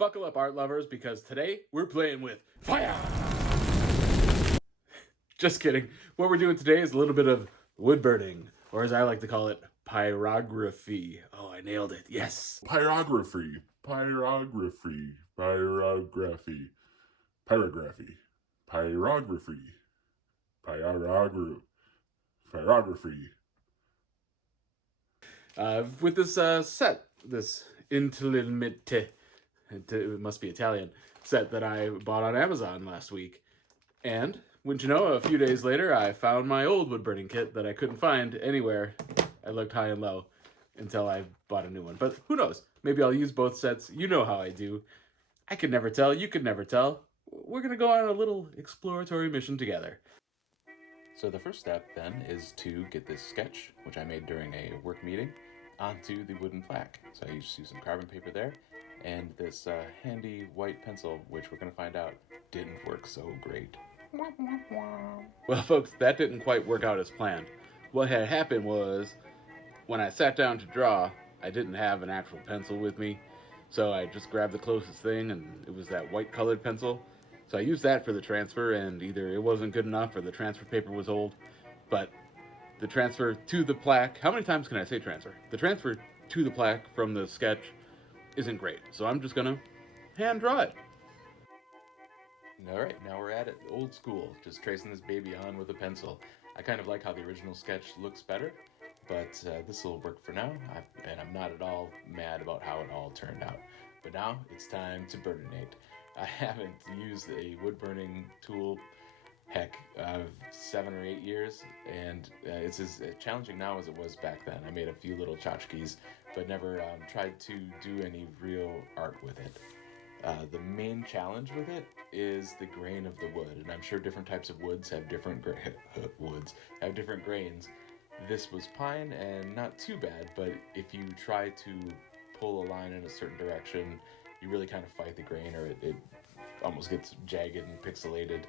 Buckle up, art lovers, because today we're playing with fire! Just kidding. What we're doing today is a little bit of wood burning, or as I like to call it, pyrography. Oh, I nailed it. Yes. Pyrography. Pyrography. Pyrography. Pyrography. Pyrography. Pyrography. Pyrography. With this set, this interlimite, it must be Italian, set that I bought on Amazon last week. And, wouldn't you know, a few days later, I found my old wood burning kit that I couldn't find anywhere. I looked high and low until I bought a new one. But who knows? Maybe I'll use both sets. You know how I do. I could never tell. You could never tell. We're going to go on a little exploratory mission together. So the first step then is to get this sketch, which I made during a work meeting, onto the wooden plaque. So I used some carbon paper there, and this handy white pencil, which we're going to find out didn't work so great. Well, folks, that didn't quite work out as planned. What had happened was, when I sat down to draw, I didn't have an actual pencil with me, so I just grabbed the closest thing, and it was that white colored pencil. So I used that for the transfer, and either it wasn't good enough or the transfer paper was old. But the transfer to the plaque, how many times can I say transfer? The transfer to the plaque from the sketch isn't great, so I'm just gonna hand draw it. Alright, now we're at it, old school, just tracing this baby on with a pencil. I kind of like how the original sketch looks better, but this will work for now, and I'm not at all mad about how it all turned out. But now, it's time to burninate. I haven't used a wood burning tool, 7 or 8 years, and it's as challenging now as it was back then. I made a few little tchotchkes, but never tried to do any real art with it. The main challenge with it is the grain of the wood, and I'm sure different types of woods have different different grains. This was pine and not too bad, but if you try to pull a line in a certain direction, you really kind of fight the grain, or it almost gets jagged and pixelated.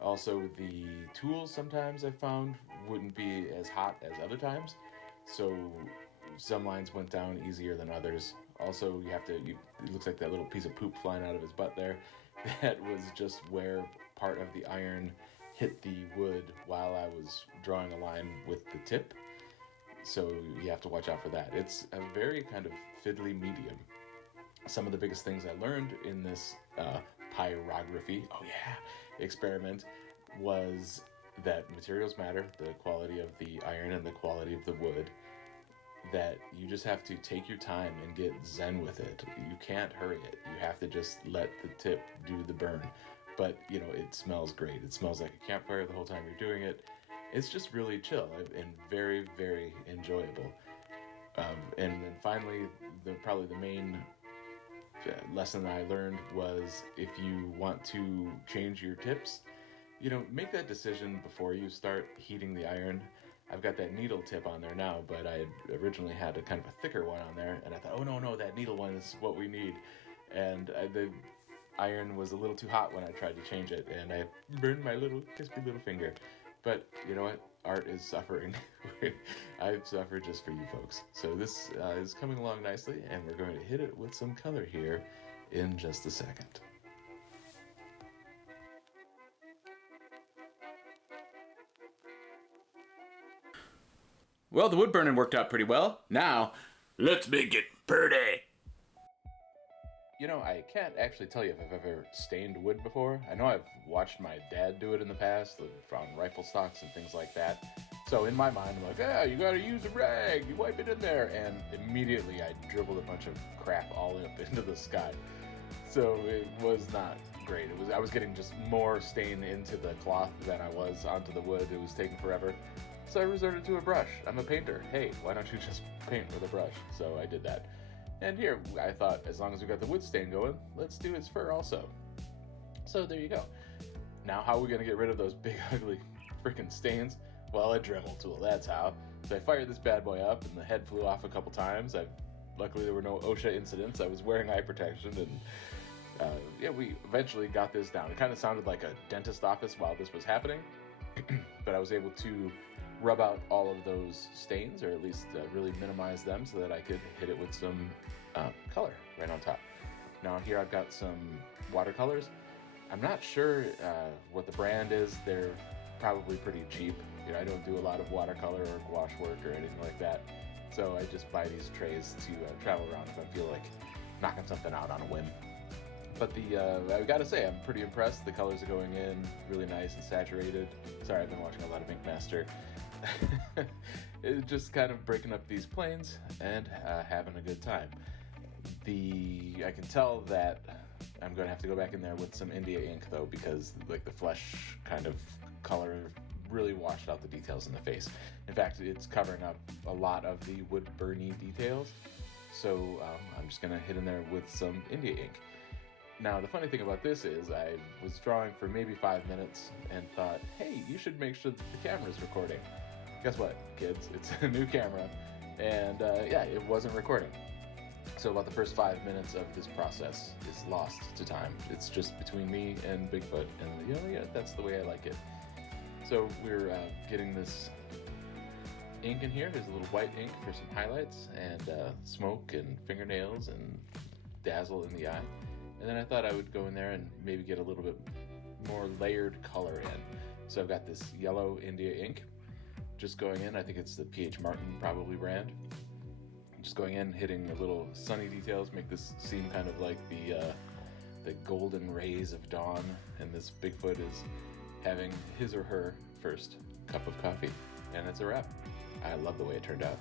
Also, the tools sometimes I found wouldn't be as hot as other times, so some lines went down easier than others. Also, it looks like that little piece of poop flying out of his butt there. That was just where part of the iron hit the wood while I was drawing a line with the tip. So you have to watch out for that. It's a very kind of fiddly medium. Some of the biggest things I learned in this pyrography, experiment was that materials matter, the quality of the iron and the quality of the wood, that you just have to take your time and get zen with it. You can't hurry it. You have to just let the tip do the burn. But, it smells great. It smells like a campfire the whole time you're doing it. It's just really chill and very, very enjoyable. And then finally, probably the main lesson I learned was, if you want to change your tips, make that decision before you start heating the iron. I've got that needle tip on there now, but I originally had a kind of a thicker one on there, and I thought, oh no, that needle one is what we need. And the iron was a little too hot when I tried to change it, and I burned my little crispy little finger. But you know what? Art is suffering. I've suffered just for you folks. So this is coming along nicely, and we're going to hit it with some color here in just a second. Well, the wood burning worked out pretty well. Now, let's make it pretty. I can't actually tell you if I've ever stained wood before. I know I've watched my dad do it in the past, from rifle stocks and things like that. So in my mind, I'm like, you gotta use a rag, you wipe it in there, and immediately I dribbled a bunch of crap all up into the sky. So it was not great. I was getting just more stain into the cloth than I was onto the wood. It was taking forever. So I resorted to a brush. I'm a painter. Hey, why don't you just paint with a brush? So I did that. And here, I thought, as long as we got the wood stain going, let's do his fur also. So there you go. Now, how are we going to get rid of those big, ugly freaking stains? Well, a Dremel tool, that's how. So I fired this bad boy up, and the head flew off a couple times. Luckily, there were no OSHA incidents. I was wearing eye protection, and we eventually got this down. It kind of sounded like a dentist office while this was happening, but I was able to rub out all of those stains, or at least really minimize them, so that I could hit it with some color right on top. Now here I've got some watercolors. I'm not sure what the brand is. They're probably pretty cheap. I don't do a lot of watercolor or gouache work or anything like that. So I just buy these trays to travel around if I feel like knocking something out on a whim. But I gotta say, I'm pretty impressed. The colors are going in really nice and saturated. Sorry, I've been watching a lot of Ink Master. It's just kind of breaking up these planes and having a good time. I can tell that I'm going to have to go back in there with some India ink though, because like the flesh kind of color really washed out the details in the face. In fact, it's covering up a lot of the wood burny details. So I'm just going to hit in there with some India ink. Now, the funny thing about this is I was drawing for maybe 5 minutes and thought, hey, you should make sure that the camera's recording. Guess what, kids? It's a new camera, and yeah, it wasn't recording. So about the first 5 minutes of this process is lost to time. It's just between me and Bigfoot, and yeah, that's the way I like it. So we're getting this ink in here. There's a little white ink for some highlights and smoke and fingernails and dazzle in the eye. And then I thought I would go in there and maybe get a little bit more layered color in. So I've got this yellow India ink just going in. I think it's the P.H. Martin probably brand. Just going in, hitting the little sunny details, make this seem kind of like the golden rays of dawn, and this Bigfoot is having his or her first cup of coffee, and it's a wrap. I love the way it turned out.